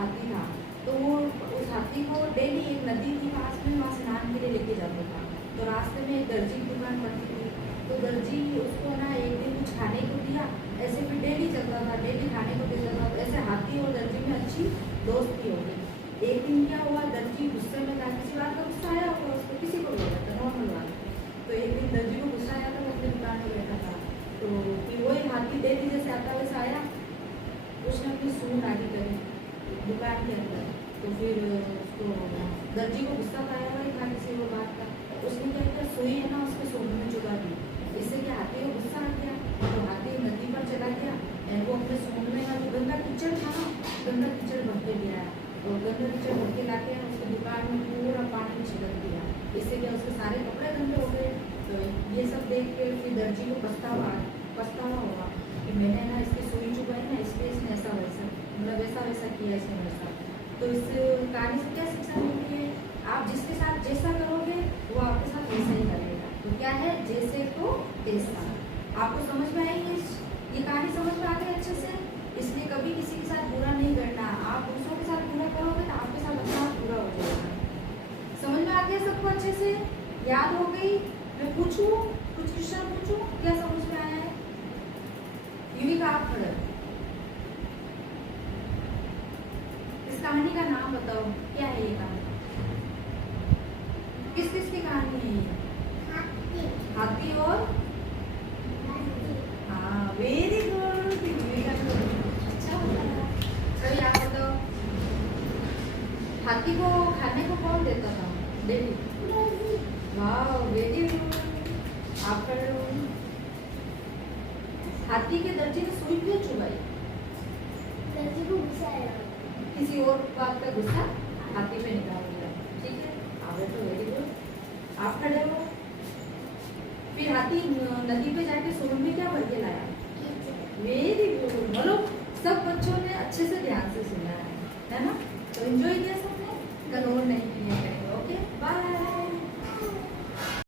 हाथी था, तो वो उस हाथी को डेली एक नदी थी पास में, वहाँ स्नान के लिए लेके जाता था। तो रास्ते में एक दर्जी की दुकान पड़ती थी, तो दर्जी उसको ना एक दिन कुछ खाने को दिया, ऐसे फिर डेली चलता था, डेली खाने को देता था। तो ऐसे हाथी और दर्जी में अच्छी दोस्ती हो गई। एक दिन क्या हुआ, दर्जी गुस्से में था, किसी बात का गुस्सा आया होगा उसको, किसी को बोला था, नॉर्मल बात। तो एक दिन दर्जी को गुस्सा आया था, वो अपनी दुकान में बैठा था, तो फिर वही हाथी डेली जैसे आता वैसा आया, उसने अपनी सूंड आगे करी दुकान के अंदर। तो फिर उसको दर्जी को गुस्सा आया हुआ था किसी वो बात का, उसने क्या किया, सुई है ना उसके सूंड में चुरा दी। इससे क्या हाथी को गुस्सा आ गया, तो हाथी नदी पर चला गया, वो अपने सूंड में का जो गंदा कीचड़ था ना, गंदा कीचड़ भर के लिया, तो गंदा कीचड़ भर के लाके उसकी दुकान में पूरा पानी छिड़क दिया। इससे क्या उसके सारे कपड़े गंदे हो गए। तो ये सब देख के फिर दर्जी को पछतावा हुआ कि मैंने ना इसकी सुई चुकाई ना, इसलिए इसने ऐसा वैसा मतलब वैसा वैसा किया इसने वैसा। तो इस कहानी से क्या शिक्षा मिलती है, आप जिसके साथ जैसा करोगे वो आपके साथ वैसा ही करेगा। तो क्या है, जैसे को तैसा। आपको समझ में आई ये कहानी, समझ में आ गई अच्छे से? इसलिए कभी किसी के साथ बुरा नहीं करना। आप दूसरों के साथ बुरा करोगे तो आपके साथ अपना बुरा हो जाएगा। समझ में आ गया सबको अच्छे से? याद हो गई? मैं पूछूं कुछ क्वेश्चन पूछूं, क्या समझ में आया है? युविका आप खड़े, इस कहानी का नाम बताओ, क्या है ये कहानी? किस किस की कहानी है ये? हाथी और हाँ, वेरी गुड, युविका को अच्छा होता है। चलिए आप बताओ, हाथी को खाने को कौन देता था डेली? वाह, वेरी गुड, आप खड़े हो। हाथी के दर्जी ने सुई क्यों चुभाई? दर्जी को गुस्सा आया, किसी और बात का गुस्सा हाथी पे निकाल दिया। ठीक है, आगे तो वेरी गुड, आप खड़े हो। फिर हाथी नदी पे जाके सूंड में क्या भर के लाया? वेरी गुड, मतलब सब बच्चों ने अच्छे से ध्यान से सुना है ना? तो एंजॉय किया सबने, कल और नहीं किया।